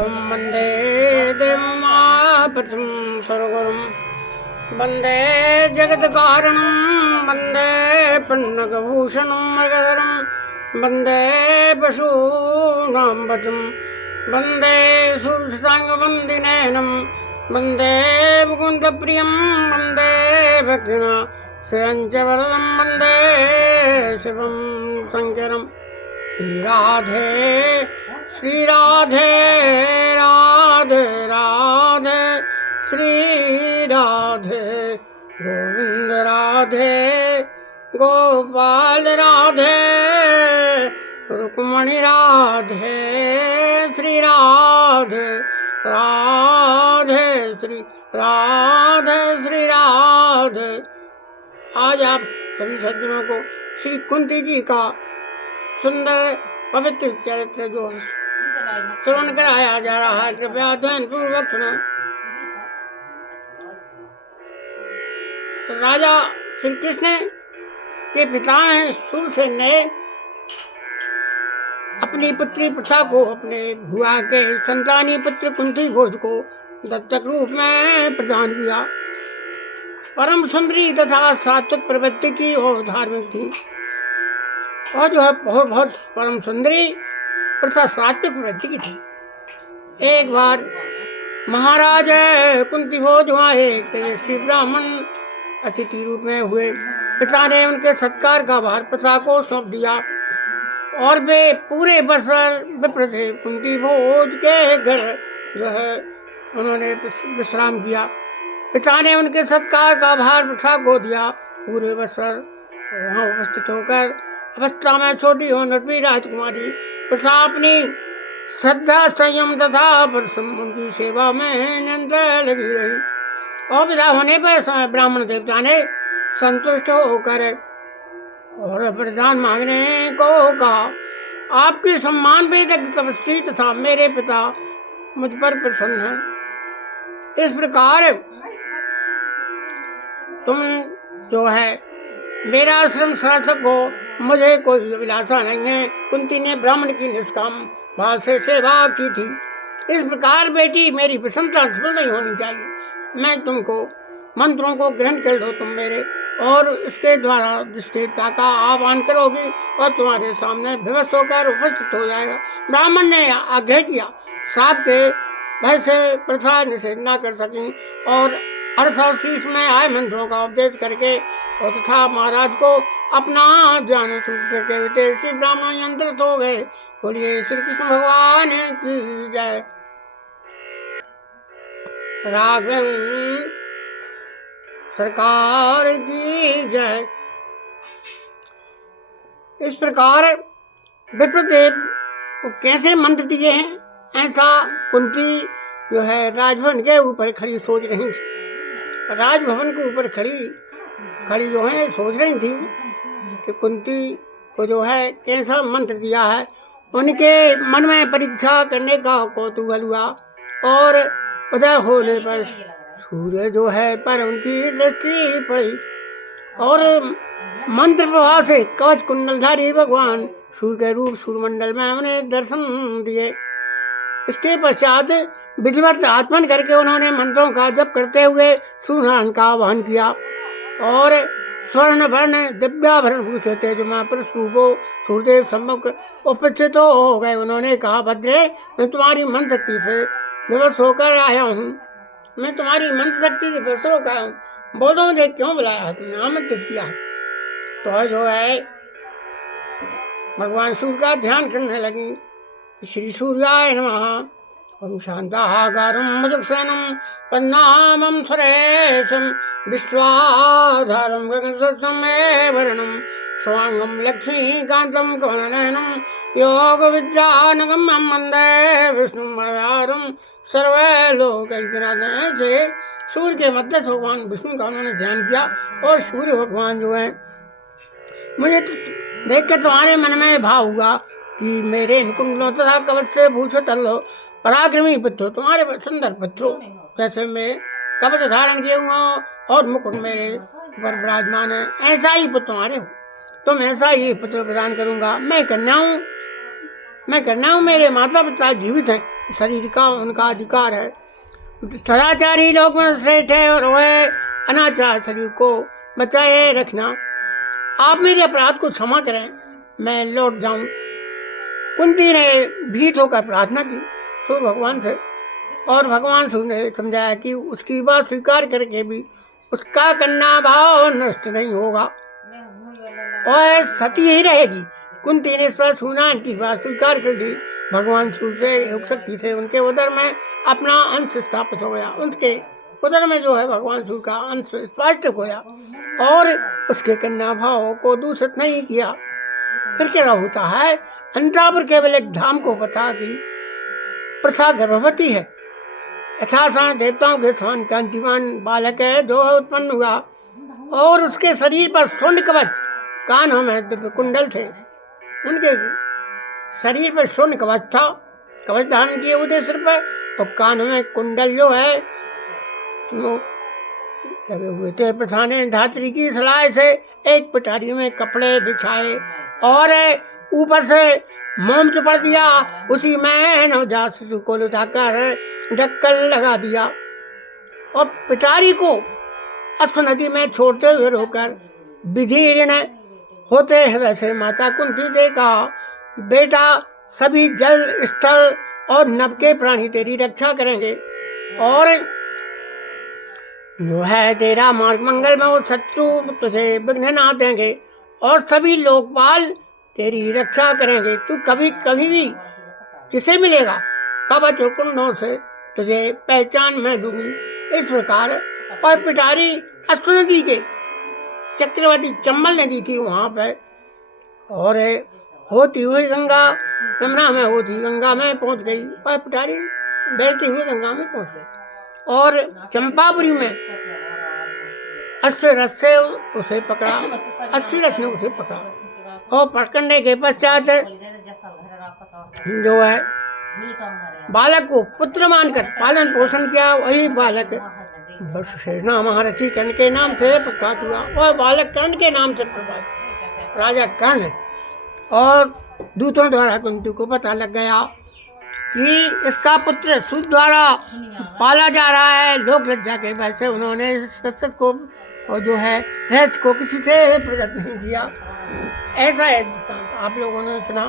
वंदे देवमापतिं सर्वगुरुं वंदे जगत्कारणं वंदे पन्नगभूषणं मृगधरं वंदे पशूनां पतिं वंदे सुरसाङ्गवन्दिनयनं वंदे मुकुन्दप्रियं वंदे भक्तिना श्रियञ्च वरदं वंदे शिवं शङ्करं। श्री राधे राधे राधे श्री राधे गोविंद राधे गोपाल राधे रुक्मणी राधे श्री राधे राधे श्री राधे। आज आप सभी सज्जनों को श्री कुंती जी का सुंदर पवित्र चरित्र जो श्रवण कराया जा रहा है, कृपया अध्ययन पूर्वक सुने। राजा श्री कृष्ण के पिता हैं सूरसेन ने अपनी पुत्री प्रथा को अपने भुआ के संतानी पुत्र कुंती भोज को दत्तक रूप में प्रदान किया। परम सुंदरी तथा सात्विक प्रवृत्ति की और धार्मिक थी, और जो है बहुत परम सुंदरी प्रथा सात्विक प्रवृत्ति की थी। एक बार महाराज कुंती भोज वहाँ एक तेजस्वी ब्राह्मण अतिथि रूप में हुए। पिता ने उनके सत्कार का भार प्रथा को सौंप दिया और वे पूरे बसर विप्रदेव कुंती भोज के घर जो है उन्होंने विश्राम किया। पिता ने उनके सत्कार का भार प्रथा को दिया। पूरे बसर वहाँ उपस्थित होकर अवस्था में छोटी हो नटवी राजकुमारी प्रथा अपनी श्रद्धा संयम तथा परिश्रम उनकी सेवा में निरंतर लगी रही। और विदा होने पर समय ब्राह्मण देवता ने संतुष्ट होकर और वरदान मांगने को कहा। आपकी सम्मान वेदक तपस्वी तथा मेरे पिता मुझ पर प्रसन्न है। इस प्रकार तुम जो है मेरा आश्रम सार्थक हो, मुझे कोई अभिलाषा नहीं है। कुंती ने ब्राह्मण की निष्काम भाव से सेवा की थी। इस प्रकार बेटी मेरी प्रसन्नता सफल नहीं होनी चाहिए। मैं तुमको मंत्रों को ग्रहण कर लो, तुम मेरे और इसके द्वारा जिस देवता का आह्वान करोगी और तुम्हारे सामने विवश होकर उपस्थित हो जाएगा। ब्राह्मण ने आग्रह किया। साप के भय से प्रथा निषेध न कर सकी और अर्थशीष में आए मंत्रों का उपदेश करके और तथा महाराज को अपना ज्ञान सूत्र के विदेशी ब्राह्मण यंत्रित हो गए। बोलिए श्री कृष्ण भगवान की जय। राघवन सरकार की जय। इस प्रकार विप्रदेव को कैसे मंत्र दिए हैं, ऐसा कुंती जो है राजभवन के ऊपर खड़ी सोच रही थी। राजभवन के ऊपर खड़ी जो है सोच रही थी कि कुंती को जो है कैसा मंत्र दिया है। उनके मन में परीक्षा करने का कौतूहल हुआ और उदय होने पर सूर्य जो है पर उनकी दृष्टि पड़ी और मंत्र प्रभाव से कवच कुंडलधारी भगवान सूर्य के रूप सूर्यमंडल में उन्हें दर्शन दिए। इसके पश्चात विधिवत आचमन करके उन्होंने मंत्रों का जप करते हुए सूर्यनारायण का आह्वान किया और स्वर्ण वर्ण दिव्याभरण भूषित तेजमा पुरुष रूपो सूर्यदेव सम्मुख उपस्थित हो गए। उन्होंने कहा, भद्रे मैं तुम्हारी मंत्र शक्ति से विवश होकर आया हूँ। मैं तुम्हारी मंत्र शक्ति से विवश होकर आया हूँ। बोलो मुझे क्यों बुलाया, तुमने आमंत्रित किया। तो जो है भगवान सूर्य का ध्यान करने लगी। श्री सूर्याय नमः। ओम शांताकारं भुजगशयनं पद्मनाभं सुरेशं विश्वाधारं गगनसदृशमेवरणं स्वांगं लक्ष्मीकान्तं कमलनयनं योगविद्यानगम्यं वन्दे विष्णुमयारं सर्वलोकैकनाथं। से सूर्य के मध्य भगवान विष्णु का उन्होंने ध्यान किया और सूर्य भगवान जो है मुझे देख के तुम्हारे मन में भाव हुआ कि मेरे इन कुंडलों तथा कवच से भूषित पराक्रमी पुत्र तुम्हारे सुंदर पुत्रों जैसे मैं कवच धारण किए हुआ और मुकुट मेरे पर विराजमान है, ऐसा ही पुत्र तुम्हारे हो। तुम ऐसा ही पुत्र प्रदान करूंगा। मैं कन्या हूँ, मेरे माता पिता जीवित हैं, शरीर का उनका अधिकार है। सदाचारी लोग में श्रेष्ठ है और वह अनाचार शरीर को बचाए रखना। आप मेरे अपराध को क्षमा करें, मैं लौट जाऊं। कुंती ने भीत होकर प्रार्थना की सूर्य भगवान से, और भगवान सूर्य ने समझाया कि उसकी बात स्वीकार करके भी उसका कन्या भाव नष्ट नहीं होगा और सती ही रहेगी। कुंती ने इस पर सुनान की बात स्वीकार कर ली। भगवान सूर्य से योग शक्ति से उनके उदर में अपना अंश स्थापित हो गया। उनके उदर में जो है भगवान सूर्य का अंश स्पष्ट होया और उसके कन्या भाव को दूषित नहीं किया। फिर क्या होता है, अंतापुर केवल एक धाम को पता कि प्रथा गर्भवती है। यथासां देवताओं के समान कांतिमान बालक है जो उत्पन्न हुआ, और उसके शरीर पर स्वर्ण कवच, कानों में दिव्य कुंडल थे। उनके शरीर पर स्वर्ण कवच था, कवच धारण किए हुए सिर पर, और कानों में कुंडल जो है वो लगे हुए थे। प्रथा ने धात्री की सलाह से एक पटारी में कपड़े बिछाए और ऊपर से मोम चुपड़ दिया। उसी में नवजात शिशु को लुटाकर ढक्कन लगा दिया और पिटारी को अश्व नदी में छोड़ते हुए रोकर विधीर्ण होते हृदय से माता कुंती से कहा, बेटा सभी जल स्थल और नभ के प्राणी तेरी रक्षा करेंगे और जो है तेरा मार्ग मंगल में वो शत्रु तुझे विघ्न ना देंगे और सभी लोकपाल तेरी रक्षा करेंगे। तू कभी कभी भी किसे मिलेगा, कवच और कुंडों से तुझे पहचान मैं दूंगी। इस प्रकार और पिटारी अश्व नदी के चक्रवर्ती चंबल नदी थी वहाँ पे, और होती हुई गंगा यमुना में होती गंगा में पहुँच गई, और पिटारी बहती हुई गंगा में पहुँच गई और चंपापुरी में अश्वरथ से उसे पकड़ा। अश्वरथ ने उसे पकड़ा और पकड़ने के पश्चात जो है बालक को पुत्र मानकर पालन पोषण किया। वही बालक वसुसेना महारथी कर्ण के नाम से प्रख्यात हुआ और बालक कर्ण के नाम से प्रख्यात राजा कर्ण। और दूतों द्वारा कुंती को पता लग गया कि इसका पुत्र सूत द्वारा पाला जा रहा है। लोक लज्जा के भय से उन्होंने सत्य को और जो है रहस्य को किसी से प्रकट नहीं किया। ऐसा है दृष्टांत आप लोगों ने सुना।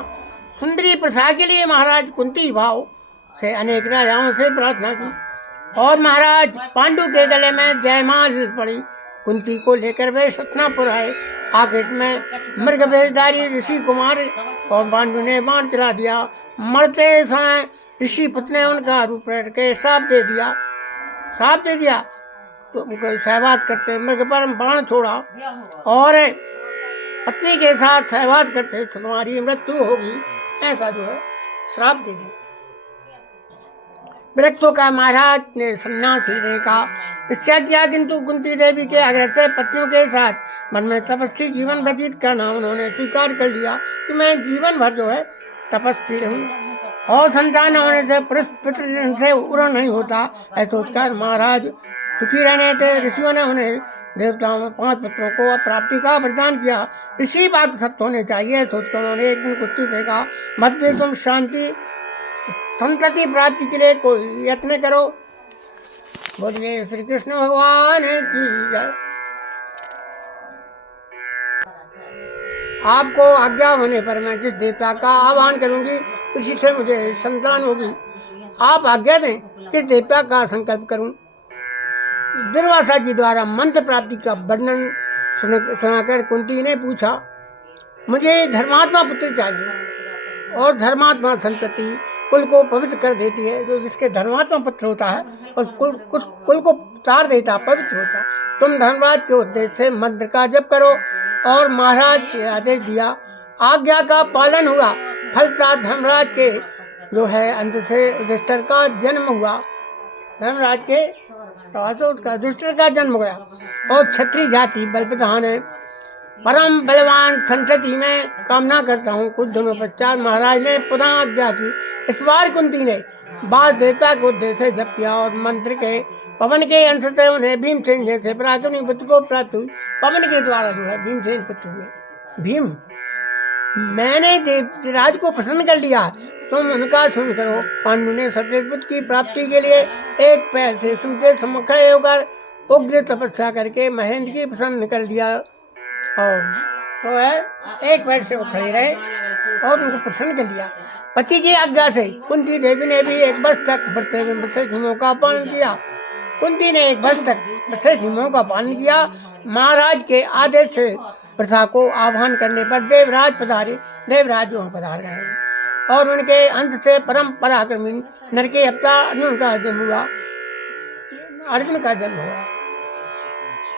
सुंदरी प्रथा के लिए महाराज कुंती भाव से अनेक राजाओं से प्रार्थना की और महाराज पांडु के गले में जयमाल पड़ी। कुंती को लेकर वे सतनापुर आए। आखिर में मृग भेषधारी ऋषि कुमार और पांडु ने बाण चला दिया। मरते समय ऋषि पुत्र ने उनका रूप रट के साप दे दिया तो उनको सहवाद करते मृग पर बाण छोड़ा और पत्नी के साथ सहवाद करते तुम्हारी मृत्यु होगी, ऐसा जो है श्राप दे दिया। विरक्तों का महाराज ने सन्यास लेने का इच्छा किया, किंतु कुंती देवी के आग्रह से पत्नियों के साथ मन में तपस्वी जीवन व्यतीत करना उन्होंने स्वीकार कर लिया कि मैं जीवन भर जो है तपस्वी रहूं और संतान होने से पुरुष पितृ से उड़न नहीं होता। ऐसा सोचकर महाराज दुखी रहने थे। ऋषियों ने उन्हें देवताओं में 5 पुत्रों को प्राप्ति का वरदान किया। ऋषि बात सत्य होने चाहिए सोचकर उन्होंने एक दिन कुंती से कहा, मध्य तुम शांति संतति प्राप्ति के लिए कोई यत्न करो। बोलिए श्री कृष्ण भगवान की जय। आपको आज्ञा होने पर मैं जिस देवता का आह्वान करूंगी उसी से मुझे संतान होगी। आप आज्ञा दें किस देवता का संकल्प करूं। दुर्वासा जी द्वारा मंत्र प्राप्ति का वर्णन सुनाकर कुंती ने पूछा, मुझे धर्मात्मा पुत्र चाहिए और धर्मात्मा संतति कुल को पवित्र कर देती है। जो जिसके धर्मात्मा पुत्र होता है और कुल को तार देता पवित्र होता है। तुम धर्मराज के उद्देश्य से मंत्र का जप करो। और महाराज के आदेश दिया, आज्ञा का पालन हुआ। फलता धर्मराज के जो है अंत से युधिष्ठिर का जन्म हुआ। धर्मराज के उसका युधिष्ठिर का जन्म हुआ और क्षत्रिय जाति बल प्रधान है। परम बलवान संतति में कामना करता हूँ। कुछ दिनों पश्चात महाराज ने पुनः आज्ञा की। इस बार कुंती ने बाल देवता के उद्देश्य से जप किया और मंत्र के पवन के अंश से उन्हें भीमसेन जैसे पराक्रमी पुत्र को प्राप्त हुई। पवन के द्वारा जो है भीमसेन पुत्र हुए। भीम मैंने देवराज को प्रसन्न कर लिया तुम उनका सुन करो। पांडु ने सर्वपुत्र की प्राप्ति के लिए एक पैर से उनके सम्मुख खड़े होकर उग्र तपस्या करके महेंद्र की प्रसन्न कर दिया। और तो है एक पैर से वो खड़े रहे और उनको प्रसन्न कर दिया। पति की आज्ञा से कुंती देवी ने भी एक वर्ष तक बढ़ते हुए वशिष्ठ नियमों का पालन किया। कुंती ने एक वर्ष तक वशिष्ठ नियमों का पालन किया। महाराज के आदेश से प्रथा को आह्वान करने पर देवराज पधारे। देवराज वहाँ पधार गए और उनके अंश से परम पराक्रमी नर के अवतार अर्जुन का जन्म हुआ।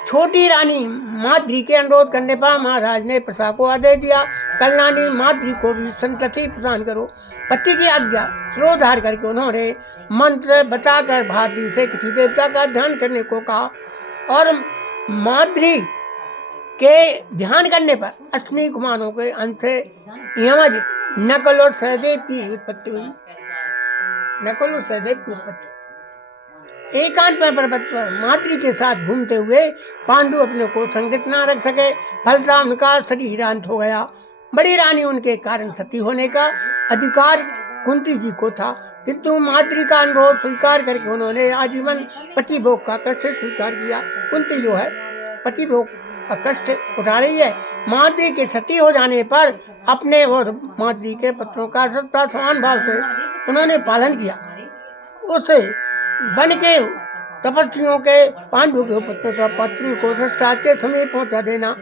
छोटी रानी माद्री के अनुरोध करने पर महाराज ने प्रथा को आदेश दिया, कल्याणी माद्री को भी संतति प्रदान करो। पति की आज्ञा श्रोधार करके उन्होंने मंत्र बताकर भाद्री से किसी देवता का ध्यान करने को कहा और माद्री के ध्यान करने पर अश्विनी कुमारों के अंश से यमज नकुल और सहदेव की उत्पत्ति हुई। नकुल और सहदेव की उत्पत्ति एकांत में पर्वत पर माद्री के साथ घूमते हुए पांडु अपने को संगत न रख सके, फलता उनका शरीर अंत हो गया। बड़ी रानी उनके कारण सती होने का अधिकार कुंती जी को था, किंतु माद्री का अनुरोध स्वीकार करके उन्होंने आजीवन पति भोग का कष्ट स्वीकार किया। कुंती जो है पति भोग का कष्ट उठा रही है। माद्री के सती हो जाने पर अपने और माद्री के पुत्रों का सत्ता समान भाव से उन्होंने पालन किया। उसे बन के तपस्वियों के पांडु के पुत्र पत्नी को धृतराज के समीप पहुंचा देना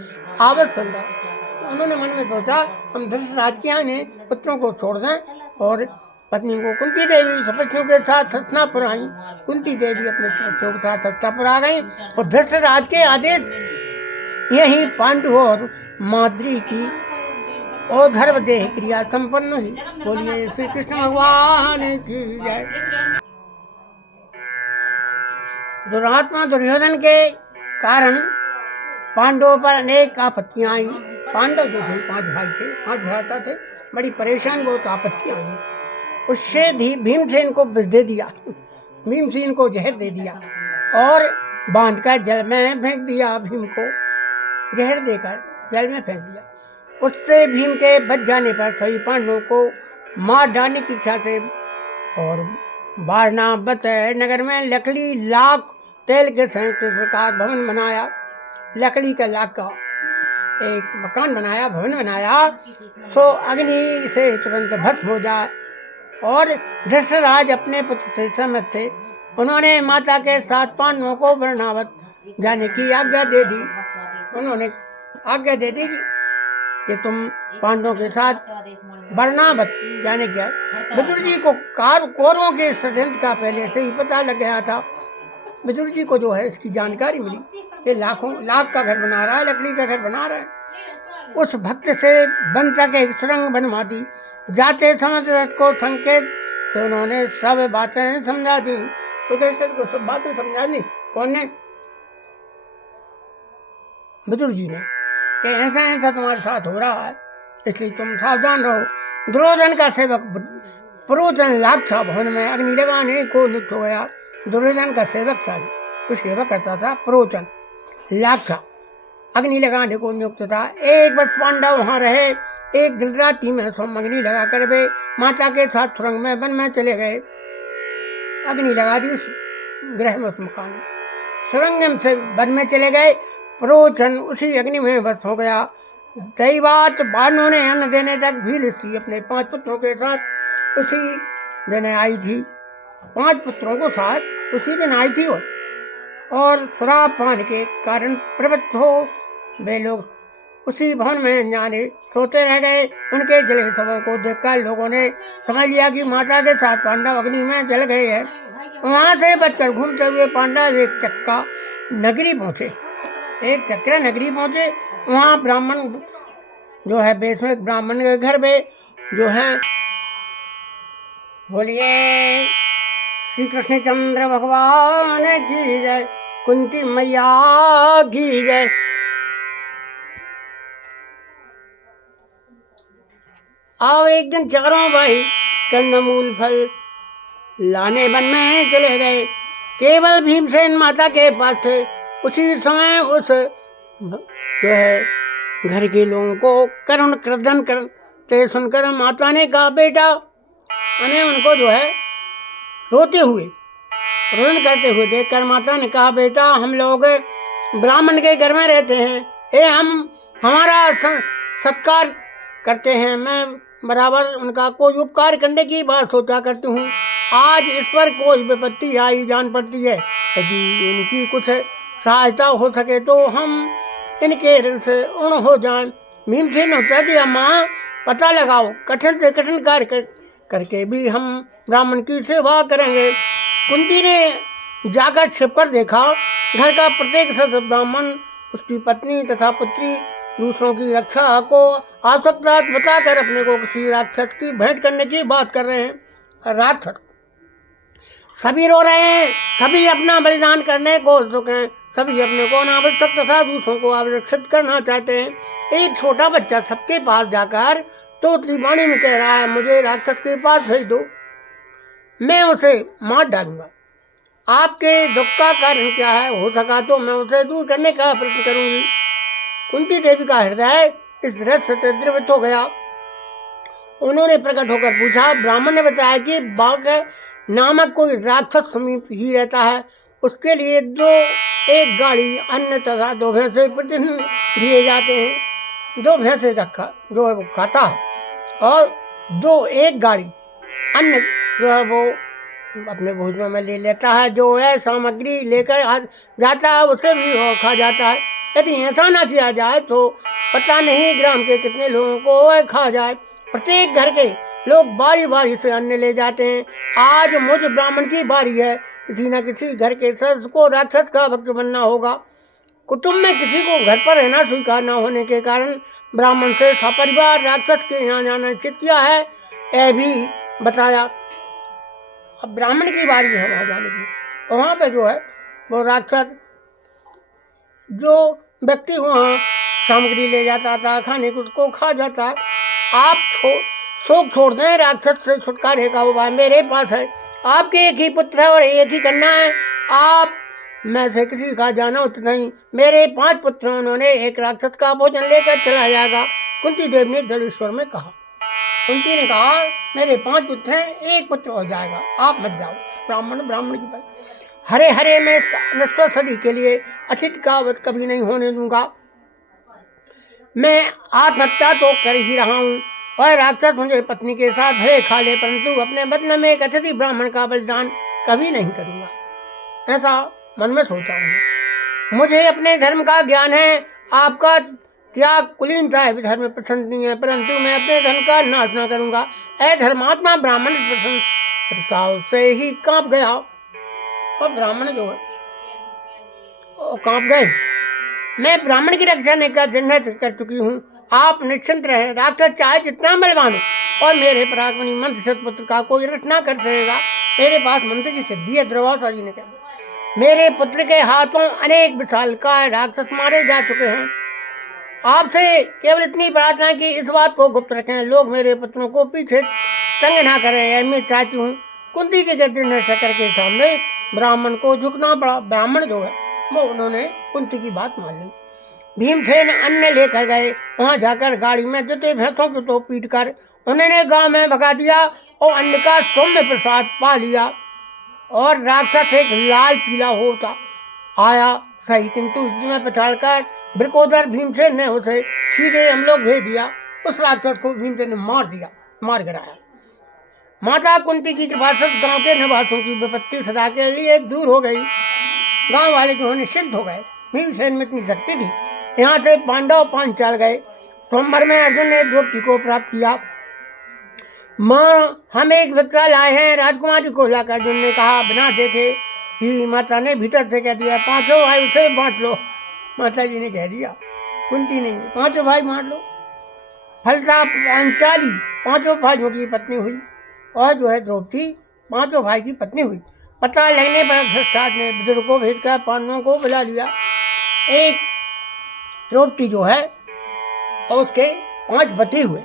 आवश्यक था। उन्होंने मन में सोचा हम धृतराज के यहाँ पुत्रों को छोड़ दें और पत्नी को कुंती देवी तपस्वियों के साथ हस्तिनापुर आई। कुंती देवी अपने तपस्वियों के साथ हस्तिनापुर आ गई और धृतराज के आदेश यही पांडु और माद्री की औधर्व देह क्रिया संपन्न हुई। बोलिए श्री कृष्ण भगवान की जय। दुरात्मा दुर्योधन के कारण पांडवों पर अनेक आपत्तियां आई। पांडव जो थे 5 भाई थे, 5 भ्राता थे, बड़ी परेशान बहुत आपत्तियां आई। उससे भीमसेन को विष दे दिया, भीमसेन को जहर दे दिया और बांध कर जल में फेंक दिया। भीम को जहर देकर जल में फेंक दिया। उससे भीम के बच जाने पर सभी पांडवों को मार डालने की इच्छा से और वारणावत नगर में लकड़ी लाख तेल के संयुक्त प्रकार भवन बनाया। लकड़ी का लाख का एक मकान बनाया, भवन बनाया, सो अग्नि से तुरंत भस्म हो जाए। और धृतराज अपने पुत्र से सहमत थे। उन्होंने माता के साथ पांडवों को वारणावत जाने की आज्ञा दे दी। उन्होंने आज्ञा दे दी कि तुम पांडवों के साथ वारणावत जाने गया। विदुर जी को कौरवों के षड्यंत्र का पहले से ही पता लग गया था। विदुर जी को जो है इसकी जानकारी मिली, ये लाख का घर बना रहा है, लकड़ी का घर बना रहा है। उस भक्त से वन तक एक सुरंग बनवा दी। जाते समय रथ को संकेत से उन्होंने सब बातें समझा दी। युधिष्ठिर को सब बातें समझा दी। कौन ने? विदुर जी ने कि ऐसा ऐसा तुम्हारे साथ हो रहा है, इसलिए तुम सावधान रहो। दुर्योधन का सेवक पुरोचन लाक्षा भवन में अग्नि लगाने को नियुक्त हो गया। दुर्योधन का सेवक था, कुछ सेवक करता था पुरोचन लाक्षा, अग्नि लगाने को नियुक्त था। एक वर्ष पांडव वहाँ रहे। एक दिन रात्रि में सोम अग्नि लगाकर वे माता के साथ सुरंग में वन में चले गए। अग्नि लगा दी गृह में, उस मकान में, सुरंग से वन में चले गए। पुरोचन उसी अग्नि में भस्म हो गया। कई बात बानों ने अन्न देने तक भील स्त्री अपने 5 पुत्रों के साथ उसी दिन आई थी। 5 पुत्रों को साथ उसी दिन आई थी और शराब पान के कारण प्रवृत्त हो वे लोग उसी भवन में अनजाने सोते रह गए। उनके जले शवों को देखकर लोगों ने समझ लिया कि माता के साथ पांडव अग्नि में जल गए हैं। वहाँ से बचकर घूमते हुए पांडव एक चक्का नगरी पहुँचे। एक चक्रा नगरी पहुँचे। वहाँ ब्राह्मण जो है बेस में ब्राह्मण के घर में जो है बोलिए श्री कृष्ण चंद्र भगवान की जय, कुंती मैया की जय। आओ एक दिन चारों भाई कंदमूल फल लाने वन में चले गए। केवल भीमसेन माता के पास थे। उसी समय उस जो है घर के लोगों को करुण क्रदन करते सुनकर माता ने कहा, बेटा उन्हें उनको जो है रोते हुए रोदन करते हुए देखकर माता ने कहा, बेटा हम लोग ब्राह्मण के घर में रहते हैं, हम हमारा सत्कार करते हैं, मैं बराबर उनका कोई उपकार करने की बात सोचा करती हूँ। आज इस पर कोई विपत्ति आई जान पड़ती है, यदि इनकी कुछ सहायता हो सके तो हम इनके ऋण से उण हो जाएं। भीमसेन ने उत्तर दिया, माँ पता लगाओ, कठिन से कठिन कार्य करके भी हम ब्राह्मण की सेवा करेंगे। कुंती ने जाकर छिपकर देखा, घर का प्रत्येक सदस्य ब्राह्मण, उसकी पत्नी तथा पुत्री दूसरों की रक्षा को आवश्यकता बताकर अपने को किसी राक्षस की भेंट करने की बात कर रहे हैं। राक्षस सभी रो रहे हैं, सभी अपना बलिदान करने को उत्सुक हैं, सभी अपने को अनावश्यक तथा दूसरों को आरक्षित करना चाहते हैं। एक छोटा बच्चा सबके पास जाकर तोतली वाणी में कह रहा है, मुझे राक्षस के पास भेज दो, मैं उसे मार डालूंगा। आपके दुख का कारण क्या है? हो सका तो मैं उसे दूर करने का प्रयत्न करूंगी। कुंती देवी का हृदय इस दृश्य से द्रवित हो गया। उन्होंने प्रकट होकर पूछा। ब्राह्मण ने बताया कि बाघ नामक कोई राक्षस समीप ही रहता है, उसके लिए एक गाड़ी अन्न तथा 2 भैंसे प्रतिदिन दिए जाते हैं। 2 भैंसे का जो है वो खाता है और एक गाड़ी अन्न जो है वो अपने भोजनों में ले लेता है, जो है सामग्री लेकर जाता है उसे भी खा जाता है। यदि ऐसा ना किया जाए तो पता नहीं ग्राम के कितने लोगों को खा जाए। प्रत्येक घर के लोग बारी बारी से अन्न ले जाते हैं। आज मुझ ब्राह्मण की बारी है, किसी न किसी घर के सदस्य को राक्षस का भक्त बनना होगा। कुटुंब में किसी को घर पर रहना स्वीकार न होने के कारण ब्राह्मण से सपरिवार राक्षस के यहाँ जाना निश्चित किया है, यह भी बताया। अब ब्राह्मण की बारी है वहाँ जाने की। वहाँ पे जो है वो राक्षस जो व्यक्ति वहाँ सामग्री ले जाता था खाने को, उसको खा जाता है। आप शोक छोड़ दें, राक्षस से छुटकारे का उपाय मेरे पास है। आपके एक ही पुत्र है और एक ही कन्या है, आप में से किसी का जाना उचित नहीं। मेरे 5 पुत्र, उन्होंने एक राक्षस का भोजन लेकर चला जाएगा। कुंती देव ने दृढ़ स्वर में कहा। कुंती ने कहा, मेरे 5 पुत्र हैं, एक पुत्र हो जाएगा, आप मत जाओ। ब्राह्मण की बात, हरे हरे मैं इसका नश्वर सदी के लिए अचित का वध कभी नहीं होने दूंगा। मैं आत्महत्या तो कर ही रहा हूँ और राक्षस मुझे पत्नी के साथ भले खा ले, परंतु अपने बदले में एक अतिथि ब्राह्मण का बलिदान कभी नहीं करूँगा, ऐसा मन में सोचा हूँ। मुझे अपने धर्म का ज्ञान है, आपका त्याग कुलीनता है, धर्म में पसंद नहीं है, परंतु मैं अपने धर्म का नाश न करूँगा। ऐ धर्मात्मा ब्राह्मण प्रस्ताव से ही कांप गया और ब्राह्मण जो है कांप गए। मैं ब्राह्मण की रक्षा ने का दृढ़ कर चुकी हूँ, आप निश्चिंत रहे। राक्षस चाहे जितना बलवान हो और मेरे पराक्रमी मंत्र शतपुत्र का कोई नष्ट ना कर सकेगा। मेरे पास मंत्र की सिद्धि है। दुर्वासा जी ने कहा, मेरे पुत्र के हाथों अनेक विशालकाय राक्षस मारे जा चुके हैं। आपसे केवल इतनी प्रार्थना है कि इस बात को गुप्त रखें, लोग मेरे पुत्रों को पीछे तंग ना करें, मैं चाहती हूँ। कुंती के दृढ़ शकर के सामने ब्राह्मण को झुकना पड़ा। ब्राह्मण जो है वो उन्होंने कुंती की बात मान ली। भीमसेन अन्न लेकर गए। वहाँ जाकर गाड़ी में जुटे भैंसों को तो पीट कर उन्होंने गांव में भगा दिया और अन्न का सौम्य प्रसाद पा लिया। और राक्षस एक लाल पीला होता आया सही, किंतु इसमें पछाड़ कर ब्रिकोदर भीमसेन ने उसे सीधे हम लोग भेज दिया। उस राक्षस को भीमसेन ने मार गिराया। माता कुंती की कृपा से गांव के निवासियों की विपत्ति सदा के लिए दूर हो गई। गांव वाले जो निश्चिंत हो गए। भीमसेन में इतनी शक्ति थी। यहाँ से पांडव पांचाल गए। सोमवार में अर्जुन ने द्रौपदी को प्राप्त किया। माँ, हम एक बच्चा लाए हैं, राजकुमारी को लाकर अर्जुन ने कहा। बिना देखे ही माता ने भीतर से कह दिया, 5 भाई उसे बांट लो। माता जी ने कह दिया, कुंती नहीं, 5 भाई बांट लो। फलता पांचाली 5 भाइयों की पत्नी हुई और जो है द्रौपदी 5 भाई की पत्नी हुई। पता लगने पर धृतराष्ट्र ने बुजुर्ग को भेजकर पांडवों को बुला लिया। एक द्रौपदी जो है और उसके 5 पति हुए।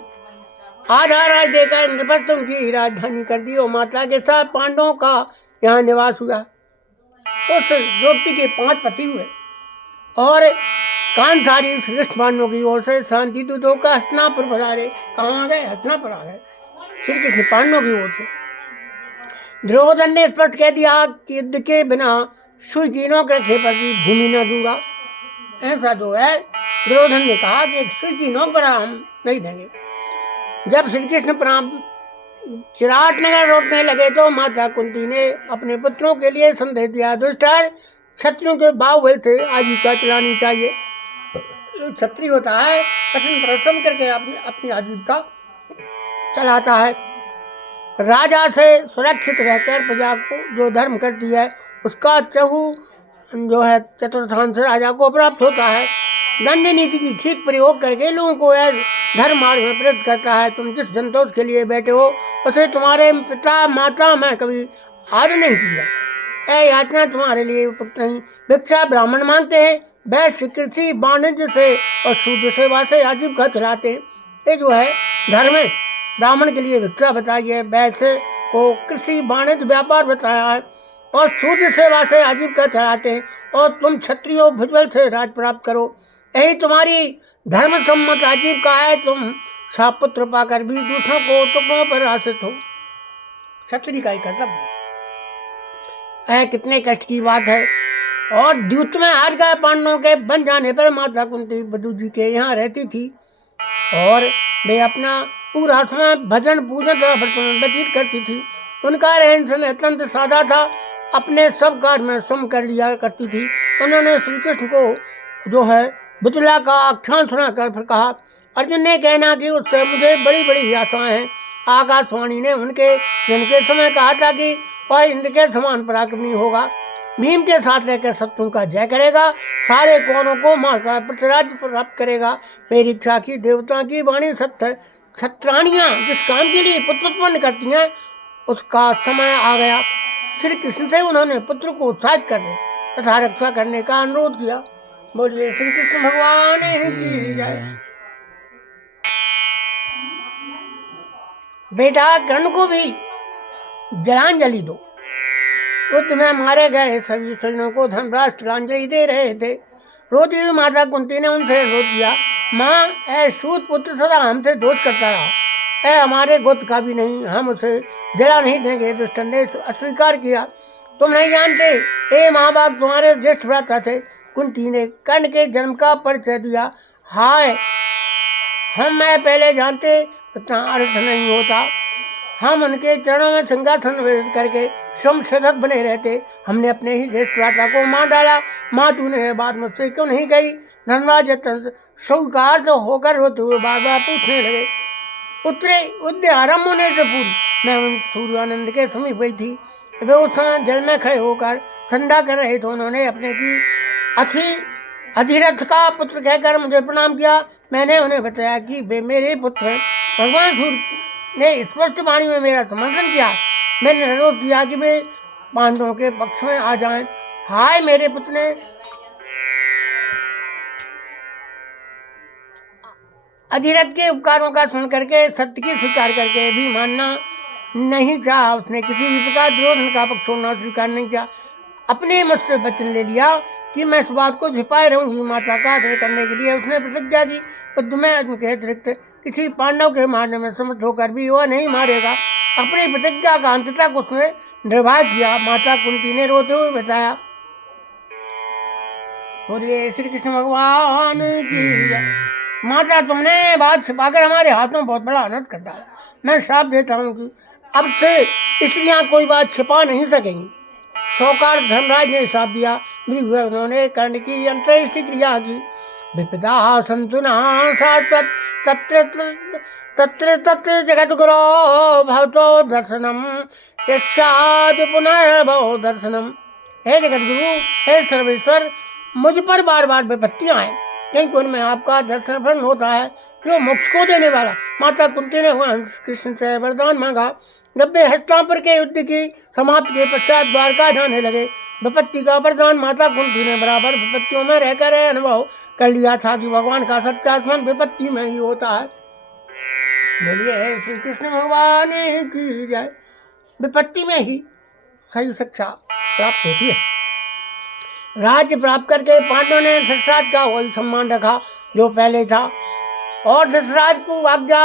आधा राज देकर इंद्रप्रस्थ उनकी राजधानी कर दी और माता के साथ पांडवों का यहाँ निवास हुआ। उस द्रौपदी के 5 पति हुए और कांधारी श्रेष्ठ पांडवों की ओर से शांति दूतों का हस्तिनापुर पधारे। कहाँ आ गए? हस्तिनापुर आ गए श्री कृष्ण पांडवों की ओर से। दुर्योधन ने स्पष्ट कह दिया कि युद्ध के बिना सुई की नोक रखे पर भी भूमि न दूंगा। ऐसा जो है दुर्योधन ने कहा कि एक सुई की नोक पर हम नहीं देंगे। जब श्री कृष्ण चिराट नगर लौटने लगे तो माता कुंती ने अपने पुत्रों के लिए संदेश दिया, दुष्टर क्षत्रियों के बाहुबल से आजीविका चलानी चाहिए। क्षत्रिय होता है कठिन परिश्रम करके अपनी आजीविका चलाता है। राजा से सुरक्षित रहकर प्रजा को जो धर्म करती है उसका जो है चतुर्थांश राजा को प्राप्त होता है। दंड नीति की ठीक प्रयोग करके लोगों को धर्म मार्ग में प्रेरित करता है। तुम जिस संतोष के लिए बैठे हो उसे तुम्हारे पिता माता में कभी आदर नहीं किया। याचना तुम्हारे लिए उपयुक्त नहीं। भिक्षा ब्राह्मण मांगते हैं, वैश्य कृषि वाणिज्य से और शूद्र सेवा से आजीविका चलाते हैं। ये जो है धर्म है। ब्राह्मण के लिए भिक्षा बताई है, वैश्य को कृषि वाणिज्य व्यापार बताया है और शूद्र सेवा से आजीविका चलाते हैं। और तुम क्षत्रियो भुजबल से राज प्राप्त करो, यही तुम्हारी धर्म सम्मत आजीविका है। तुम शापुत्र पाकर भी दूसरों को टुकड़ों पर आश्रित हो। क्षत्रिय का ही कर्तव्य है। कितने कष्ट की बात है। और द्यूत में हार गए पांडवों के बन जाने पर माता कुंती बधू जी के यहाँ रहती थी और वे अपना पूरा समय भजन पूजन व्यतीत करती थी। उनका रहन सहन अत्यंत सादा था, अपने सब कार्य में सम कर लिया करती थी। उन्होंने श्री कृष्ण को जो है वितुला का आख्यान सुनाकर फिर कहा, अर्जुन ने कहना कि उससे मुझे बड़ी बड़ी आशाएं हैं। आकाशवाणी ने उनके जिनके समय कहा था कि वह इंद्र के समान पराक्रमी होगा, भीम के साथ रहकर शत्रुओं का जय करेगा, सारे कौरों को मारकर पृथ्वीराज प्राप्त करेगा। मेरी इच्छा की देवता की वाणी सत्य। क्षत्राणियाँ जिस काम के लिए पुत्र उत्पन्न करती हैं उसका समय आ गया। श्री कृष्ण से उन्होंने पुत्र को उत्साहित करने तथा रक्षा करने का अनुरोध किया। बोलिए श्री कृष्ण भगवान की जय। बेटा कर्ण को भी जलांजलि दो। युद्ध में मारे गए सभी सैनिकों को धर्मराज तिलांजलि दे रहे थे। रोती हुई माता कुंती ने उनसे अनुरोध किया, माँ, ऐ सूत पुत्र सदा हमसे दोष करता रहा, ऐ हमारे गोत्र का भी नहीं, हम उसे जला नहीं देंगे। दुष्ट ने अस्वीकार किया। तुम नहीं जानते, ए माँ बाप तुम्हारे ज्येष्ठ भ्राता थे। कुंती ने कर्ण के जन्म का परिचय दिया। हाय, मैं पहले जानते उतना अर्थ नहीं होता। हम उनके चरणों में सिंहासन निवेदित करके स्वयं सेवक बने रहते। हमने अपने ही ज्येष्ठ भ्राता को मार डाला। माँ, तूने यह बात मुझसे क्यों नहीं कही? धर्मराज स्वीकार तो होकर रोते हुए बार बार पूछने लगे। उतरे युद्ध आरंभ होने से पूर्व मैं उन सूर्यानंद के समीप गई थी। वे उस समय जल में खड़े होकर ठंडा कर रहे थे। उन्होंने अपने की अधिरथ का पुत्र कहकर मुझे प्रणाम किया। मैंने उन्हें बताया कि वे मेरे पुत्र हैं। भगवान सूर्य ने स्पष्ट वाणी में मेरा समर्थन किया। मैंने अनुरोध किया कि वे पांडवों के पक्ष में आ जाएं। हाय, मेरे पुत्र ने अधिरथ के उपकारों का सुन करके सत्य की स्वीकार करके भी मानना नहीं चाहा। उसने किसी भी प्रकार दुर्योधन का पक्ष छोड़ना स्वीकार नहीं किया। अपने मुझसे वचन ले लिया कि मैं इस बात को छिपाए रहूंगी। माता का आदर करने के लिए उसने प्रतिज्ञा की, युद्ध में अर्जुन के अतिरिक्त किसी पांडव के मारने में समर्थ होकर भी वह नहीं मारेगा। अपनी प्रतिज्ञा का अंत तक उसने निर्वाह किया। माता कुंती ने रोते हुए बताया, बोलिए श्री कृष्ण भगवान की जय। माता, तुमने बात छिपाकर हमारे हाथों बहुत बड़ा अनर्थ कर डाला। मैं श्राप देता हूँ कि अब से स्त्रियाँ कोई बात छिपा नहीं सकेंगी। शौकार धर्मराज ने श्राप दिया। उन्होंने कर्ण की अंत्येष्टि क्रिया की। विपदा संतुना शाश्वत तत्र तत्र तत्र जगत गुरो भवतो दर्शनम यस्यादि पुनर्भव दर्शनम। हे जगत गुरु, हे सर्वेश्वर, मुझ पर बार बार विपत्तियाँ आए, कहीं कोई में आपका दर्शन फल होता है जो मोक्ष को देने वाला। माता कुंती ने हंस कृष्ण से वरदान मांगा। जब वे हस्तिनापुर के युद्ध की समाप्ति के पश्चात द्वारका जाने लगे, विपत्ति का वरदान माता कुंती ने बराबर विपत्तियों में रहकर अनुभव कर लिया था कि भगवान का सच्चा स्मरण विपत्ति में ही होता है। बोलिए श्री कृष्ण भगवान की जय। विपत्ति में ही सही शिक्षा प्राप्त होती है। राज्य प्राप्त करके पांडवों ने धृतराज का वही सम्मान रखा जो पहले था और धृतराज को आज्ञा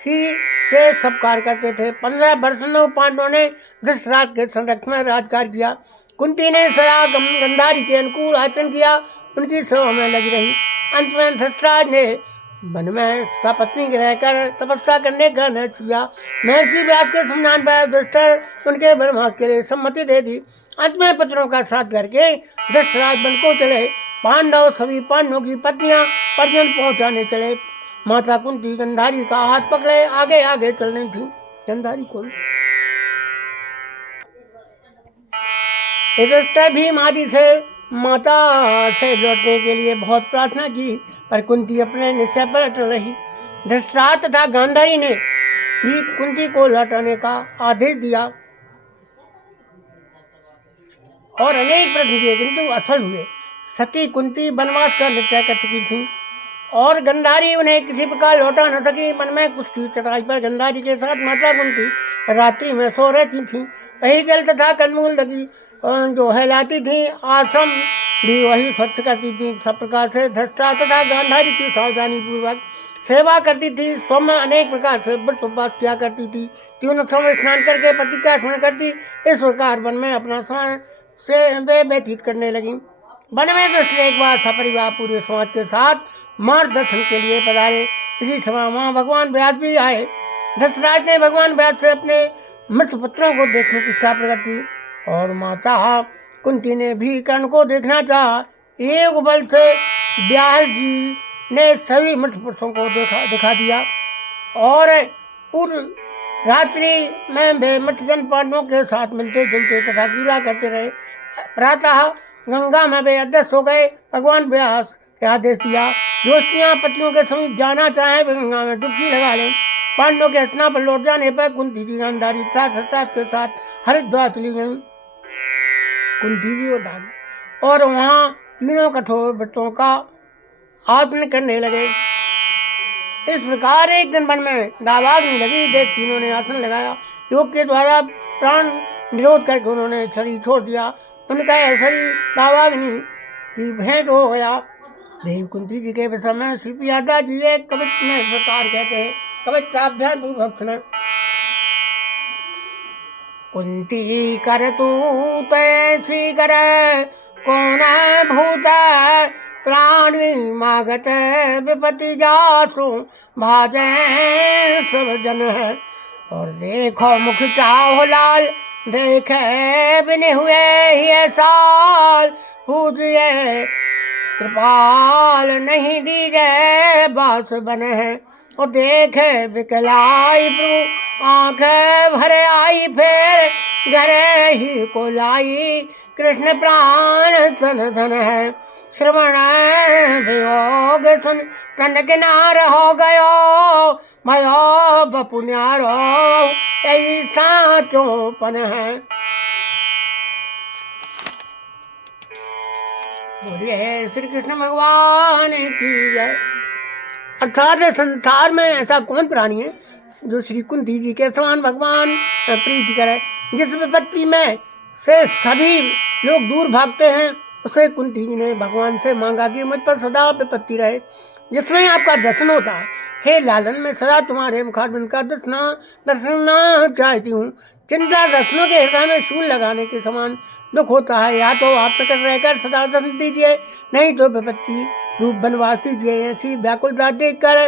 ही से सब कार्य करते थे। 15 वर्षों पांडवों ने धृतराज के संरक्षण में राजकार्य किया। कुंती ने सदा गंधारी के अनुकूल आचरण किया, उनकी सेवा में लगी रही। अंत में धृतराज ने वन में सपत्नी रहकर तपस्या करने का निर्णय किया। महर्षि व्यास के समझाने पर युधिष्ठिर उनके वनवास के लिए सम्मति दे दी। अंत में पुत्रों का श्राद्ध करके धृतराज वन को चले। पांडव सभी पांडवों की पत्नियां परिजन पहुंचाने चले। माता कुंती गंधारी का हाथ पकड़े आगे आगे चल रही थी। गंधारी को युधिष्ठिर भीम आदि से माता से लौटने के लिए बहुत प्रार्थना की, पर कुंती अपने निश्चय पर अटल रही। धृतराष्ट्र तथा गांधारी ने भी कुंती को लौटाने का आदेश दिया और अनेक प्रयत्न किए, किंतु असफल हुए। सती कुंती वनवास का निश्चय कर चुकी थी और गंधारी उन्हें किसी प्रकार लौटा न सकी। मन में कुछ की चटाई पर गंधारी के साथ माता कुंती रात्रि में सो रहती थी। वही जल तथा कंदमूल लगी जो हिलाती थी, आश्रम भी वही स्वच्छ करती थी। सब प्रकार से धृतराष्ट्र तथा गांधारी की सावधानी पूर्वक सेवा करती थी। स्वयं अनेक प्रकार से व्रत उपवास किया करती थी। तीनों समय स्नान करके पति का स्मरण करती। इस प्रकार वन में अपना समय से वे व्यतीत करने लगी। वन में दृष्टि एक बार सपरिवार पूरे समाज के साथ मार्ग दर्शन के लिए पधारे। इसी समय वहाँ भगवान व्यास भी आए। धृतराज ने भगवान व्यास से अपने मृत पुत्रों को देखने की इच्छा प्रकट की और माता कुंती ने भी कर्ण को देखना चाहा। एक बल से व्यास जी ने सभी मृत पुरुषों को दिखा दिया और पूर्व रात्रि में वे मृतजन पांडवों के साथ मिलते जुलते तथा क्रीड़ा करते रहे। प्रातः गंगा में वे अदृश्य हो गए। भगवान व्यास के आदेश दिया, जो स्त्रियां पतियों के समीप जाना चाहें वे गंगा में डुबकी लगा लें। पांडवों के स्नान पर लौट जाने पर कुंती जी गांधारी तथा धृतराष्ट्र के साथ हरिद्वार चली गई। कुंती जी और वहाँ तीनों कठोर व्रतों का आचरण करने लगे। इस प्रकार एक दिन वन में दावाग्नि लगी। देख तीनों ने आसन लगाया। योग के द्वारा प्राण निरोध करके उन्होंने शरीर छोड़ दिया। उनका शरीर दावाग्नि की भेंट हो गया। देवी कुंती जी के विषय में श्री प्रियादा जी एक कविता में इस प्रकार कहते हैं। कविता ध्यान पूर्वक सुने। कुंती कर तू तैसी कर कौन भूत प्राणी मागत विपति जासु भाजे सब जन है। और देखो मुख चाहो लाल देखे बिन हुए ही साल पूजिए कृपाल नहीं दीजे बास बन है। और देखे बिकलाई प्रभु आँख भरे आई फिर घरे ही को लाई कृष्ण प्राण धन धन है। श्रवण वियोग सुन तन किनार हो गयो भयो बपुन्यारो ऐसा चौपन है। बोलिए श्री कृष्ण भगवान की जय। अर्थात संसार में ऐसा कौन प्राणी है जो श्री कुंती जी के समान भगवान प्रीति करे। जिस विपत्ति में से सभी लोग दूर भागते हैं उसे कुंती जी ने भगवान से मांगा कि मुझ पर सदा विपत्ति रहे। जिसमें आपका दर्शन होता है, हे लालन मैं सदा तुम्हारे मुखारबिंद का दर्शना चाहती हूँ। चिंता दर्शनों के हृदय में शूल लगाने के समान दुख होता है। या तो आप निकट रहकर सदा दर्शन दीजिए, नहीं तो विपत्ति रूप बनवास दीजिए। ऐसी व्याकुलता देख कर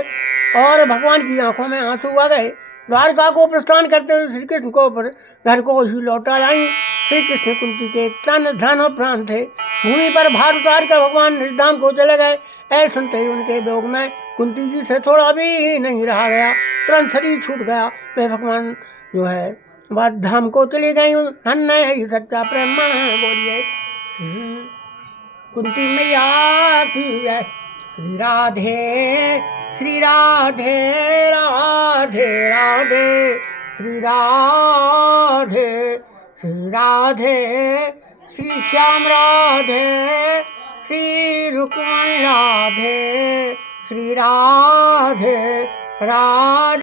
और भगवान की आंखों में आंसू आ गए। द्वारका को प्रस्थान करते हुए श्री कृष्ण को घर को ही लौटा लाई। श्री कृष्ण कुंती के तन धन और प्राण थे। भूमि पर भार उतार कर भगवान निजधाम को चले गए। ऐसे सुनते ही उनके वियोग में कुंती जी से थोड़ा भी नहीं रहा गया। तुरंत शरीर छूट गया। वे भगवान जो है बात धाम को चली गई। धन्य है ही सच्चा प्रेम है। बोलिए कुंती मैया की जय। श्री राधे श्री राधे राधे राधे श्री राधे श्री राधे श्री श्याम राधे श्री रुक्मणी राधे श्री राधे राधे।